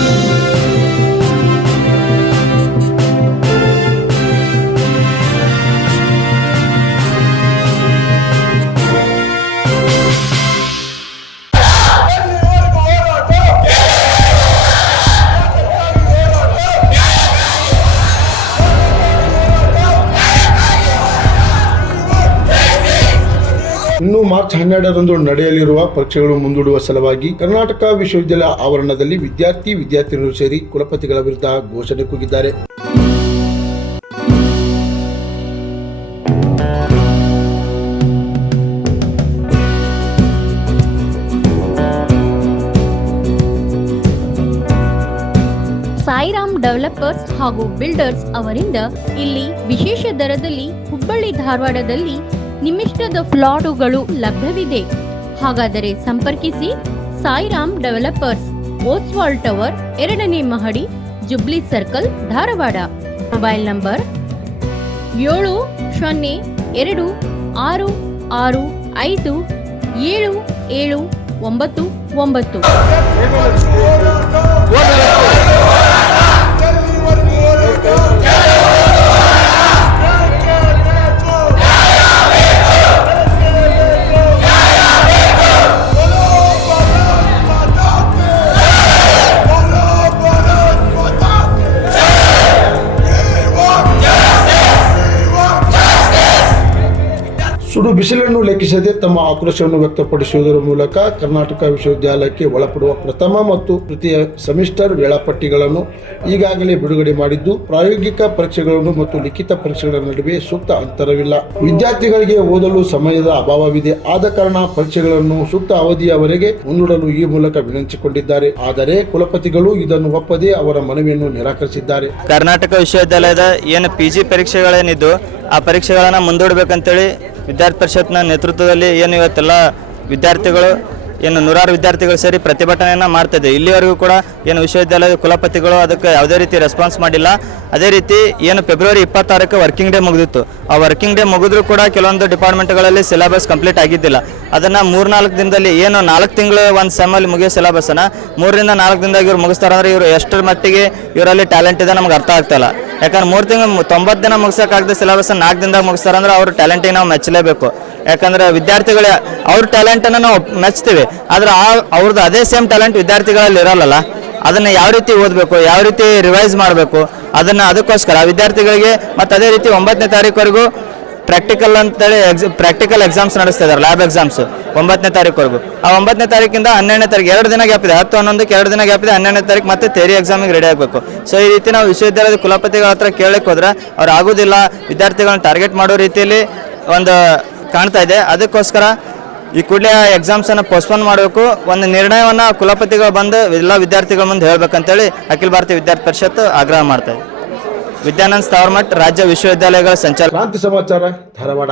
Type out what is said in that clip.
Thank you. ಇನ್ನು March ಹನ್ನೆರಡರಂದು ನಡೆಯಲಿರುವ ಪರೀಕ್ಷೆಗಳು ಮುಂದೂಡುವ ಸಲುವಾಗಿ ಕರ್ನಾಟಕ ವಿಶ್ವವಿದ್ಯಾಲಯ ಆವರಣದಲ್ಲಿ ವಿದ್ಯಾರ್ಥಿ ವಿದ್ಯಾರ್ಥಿನಿಯರು ಸೇರಿ ಕುಲಪತಿಗಳ ವಿರುದ್ಧ ಘೋಷಣೆ ಕೂಗಿದ್ದಾರೆ. ಸಾಯಿರಾಮ್ ಡೆವಲಪರ್ಸ್ ಹಾಗೂ ಬಿಲ್ಡರ್ಸ್ ಅವರಿಂದ ಇಲ್ಲಿ ವಿಶೇಷ ದರದಲ್ಲಿ ಹುಬ್ಬಳ್ಳಿ ಧಾರವಾಡದಲ್ಲಿ ನಿಮ್ಮಿಷ್ಟದ ಫ್ಲಾಟುಗಳು ಲಭ್ಯವಿದೆ. ಹಾಗಾದರೆ ಸಂಪರ್ಕಿಸಿ ಸಾಯಿರಾಮ್ ಡೆವಲಪರ್ಸ್, ಓಸ್ವಾಲ್ ಟವರ್, ಎರಡನೇ ಮಹಡಿ, jubilee circle, Dharwad. Mobile number ಏಳು ಸೊನ್ನೆ ಎರಡು ಆರು ಆರು ಐದು ಏಳು ಏಳು ಒಂಬತ್ತು ಒಂಬತ್ತು. ಸುಡು ಬಿಸಿಲನ್ನು ಲೆಕ್ಕಿಸದೆ ತಮ್ಮ ಆಕ್ರೋಶವನ್ನು ವ್ಯಕ್ತಪಡಿಸುವುದರ ಮೂಲಕ ಕರ್ನಾಟಕ ವಿಶ್ವವಿದ್ಯಾಲಯಕ್ಕೆ ಒಳಪಡುವ ಪ್ರಥಮ ಮತ್ತು ತೃತೀಯ ಸೆಮಿಸ್ಟರ್ ವೇಳಾಪಟ್ಟಿಗಳನ್ನು ಈಗಾಗಲೇ ಬಿಡುಗಡೆ ಮಾಡಿದ್ದು, ಪ್ರಾಯೋಗಿಕ ಪರೀಕ್ಷೆಗಳನ್ನು ಮತ್ತು ಲಿಖಿತ ಪರೀಕ್ಷೆಗಳ ನಡುವೆ ಸೂಕ್ತ ಅಂತರವಿಲ್ಲ. ವಿದ್ಯಾರ್ಥಿಗಳಿಗೆ ಓದಲು ಸಮಯದ ಅಭಾವವಿದೆ. ಆದ ಕಾರಣ ಪರೀಕ್ಷೆಗಳನ್ನು ಸೂಕ್ತ ಅವಧಿಯವರೆಗೆ ಮುಂದೂಡಲು ಈ ಮೂಲಕ ವಿನಂತಿಸಿಕೊಂಡಿದ್ದಾರೆ. ಆದರೆ ಕುಲಪತಿಗಳು ಇದನ್ನು ಒಪ್ಪದೆ ಅವರ ಮನವಿಯನ್ನು ನಿರಾಕರಿಸಿದ್ದಾರೆ. ಕರ್ನಾಟಕ ವಿಶ್ವವಿದ್ಯಾಲಯದ ಏನು ಪಿ ಜಿ ಪರೀಕ್ಷೆಗಳೇನಿದ್ದು, ಆ ಪರೀಕ್ಷೆಗಳನ್ನು ಮುಂದೂಡಬೇಕಂತೇಳಿ ವಿದ್ಯಾರ್ಥಿ ಪರಿಷತ್ನ ನೇತೃತ್ವದಲ್ಲಿ ಏನು ಇವತ್ತೆಲ್ಲ ವಿದ್ಯಾರ್ಥಿಗಳು, ಏನು ನೂರಾರು ವಿದ್ಯಾರ್ಥಿಗಳು ಸೇರಿ ಪ್ರತಿಭಟನೆಯನ್ನು ಮಾಡ್ತಿದೆ. ಇಲ್ಲಿವರೆಗೂ ಕೂಡ ಏನು ವಿಶ್ವವಿದ್ಯಾಲಯದ ಕುಲಪತಿಗಳು ಅದಕ್ಕೆ ಯಾವುದೇ ರೀತಿ ರೆಸ್ಪಾನ್ಸ್ ಮಾಡಿಲ್ಲ. ಅದೇ ರೀತಿ ಏನು ಫೆಬ್ರವರಿ ಇಪ್ಪತ್ತಾರಕ್ಕೆ ವರ್ಕಿಂಗ್ ಡೇ ಮುಗಿದಿತ್ತು. ಆ ವರ್ಕಿಂಗ್ ಡೇ ಮುಗಿದ್ರೂ ಕೂಡ ಕೆಲವೊಂದು ಡಿಪಾರ್ಟ್ಮೆಂಟ್ಗಳಲ್ಲಿ ಸಿಲೆಬಸ್ ಕಂಪ್ಲೀಟ್ ಆಗಿದ್ದಿಲ್ಲ. ಅದನ್ನು ಮೂರ್ನಾಲ್ಕು ದಿನದಲ್ಲಿ ಏನು ನಾಲ್ಕು ತಿಂಗಳು ಒಂದು ಸೆಮಲ್ಲಿ ಮುಗಿಯೋ ಸಿಲೆಬಸ್ಸನ್ನು ಮೂರರಿಂದ ನಾಲ್ಕು ದಿನದಾಗ ಇವ್ರು ಮುಗಿಸ್ತಾರೆ ಅಂದರೆ ಇವರು ಎಷ್ಟರ ಮಟ್ಟಿಗೆ ಇವರಲ್ಲಿ ಟ್ಯಾಲೆಂಟ್ ಇದೆ ನಮ್ಗೆ ಅರ್ಥ ಆಗ್ತಾಯಿಲ್ಲ ಯಾಕಂದ್ರೆ ಮೂರು ತಿಂಗಳು ತೊಂಬತ್ತು ದಿನ ಮುಗಿಸೋಕ್ಕಾಗದೆ ಸಿಲೆಬಸ್ ನಾಲ್ಕು ದಿನದಾಗ ಮುಗಿಸ್ತಾರೆ ಅಂದ್ರೆ ಅವ್ರ ಟ್ಯಾಲೆಂಟಿಗೆ ನಾವು ಮೆಚ್ಚಲೇಬೇಕು. ಯಾಕಂದ್ರೆ ವಿದ್ಯಾರ್ಥಿಗಳ, ಅವ್ರ ಟ್ಯಾಲೆಂಟನ್ನು ನಾವು ಮೆಚ್ತೀವಿ. ಆದ್ರೆ ಆ ಅವ್ರದ್ದು ಅದೇ ಸೇಮ್ ಟ್ಯಾಲೆಂಟ್ ವಿದ್ಯಾರ್ಥಿಗಳಲ್ಲಿ ಇರಲ್ಲಲ್ಲ? ಅದನ್ನು ಯಾವ ರೀತಿ ಓದಬೇಕು, ಯಾವ ರೀತಿ ರಿವೈಸ್ ಮಾಡಬೇಕು, ಅದನ್ನು ಅದಕ್ಕೋಸ್ಕರ ವಿದ್ಯಾರ್ಥಿಗಳಿಗೆ ಮತ್ತು ಅದೇ ರೀತಿ ಒಂಬತ್ತನೇ ತಾರೀಕುವರೆಗೂ ಪ್ರಾಕ್ಟಿಕಲ್ ಅಂತೇಳಿ ಎಕ್ಸ್ ಪ್ರಾಕ್ಟಿಕಲ್ ಎಕ್ಸಾಮ್ಸ್ ನಡೆಸ್ತಾ ಇದ್ದಾರೆ ಲ್ಯಾಬ್ ಎಕ್ಸಾಮ್ಸ್ ಒಂಬತ್ತನೇ ತಾರೀಕುವರೆಗೂ. ಆ ಒಂಬತ್ತನೇ ತಾರೀಕಿಂದ ಹನ್ನೆರಡನೇ ತಾರೀಕು, ಎರಡು ದಿನ ಗ್ಯಾಪ್ ಇದೆ, ಹತ್ತು, ಹನ್ನೊಂದಕ್ಕೆ ಎರಡು ದಿನ ಗ್ಯಾಪ್ ಇದೆ, ಹನ್ನೆರಡನೇ ತಾರೀಕು ಮತ್ತೆ ತೇರಿ ಎಕ್ಸಾಮಿಗೆ ರೆಡಿ ಆಗಬೇಕು. ಸೊ ಈ ರೀತಿ ನಾವು ವಿಶ್ವವಿದ್ಯಾಲಯದ ಕುಲಪತಿಗಳ ಹತ್ರ ಕೇಳಕ್ಕೆ ಹೋದ್ರೆ ಅವ್ರು ಆಗೋದಿಲ್ಲ, ವಿದ್ಯಾರ್ಥಿಗಳನ್ನ ಟಾರ್ಗೆಟ್ ಮಾಡೋ ರೀತಿಯಲ್ಲಿ ಒಂದು ಕಾಣ್ತಾ ಇದೆ. ಅದಕ್ಕೋಸ್ಕರ ಈ ಕೂಡಲೇ ಎಕ್ಸಾಮ್ಸನ್ನು ಪೋಸ್ಟ್ಪೋನ್ ಮಾಡಬೇಕು. ಒಂದು ನಿರ್ಣಯವನ್ನು ಕುಲಪತಿಗಳು ಬಂದು, ಎಲ್ಲ ವಿದ್ಯಾರ್ಥಿಗಳ ಮುಂದೆ ಹೇಳಬೇಕಂತೇಳಿ ಅಖಿಲ ಭಾರತೀಯ ವಿದ್ಯಾರ್ಥಿ ಪರಿಷತ್ತು ಆಗ್ರಹ ಮಾಡ್ತಾ ಇದೆ. ವಿದ್ಯಾನಂದ್ ಸ್ಥಾವರ್ಮಠ್ ರಾಜ್ಯ ವಿಶ್ವವಿದ್ಯಾಲಯಗಳ ಸಂಚಾಲಕ ಕ್ರಾಂತಿ ಸಮಾಚಾರ ಧಾರವಾಡ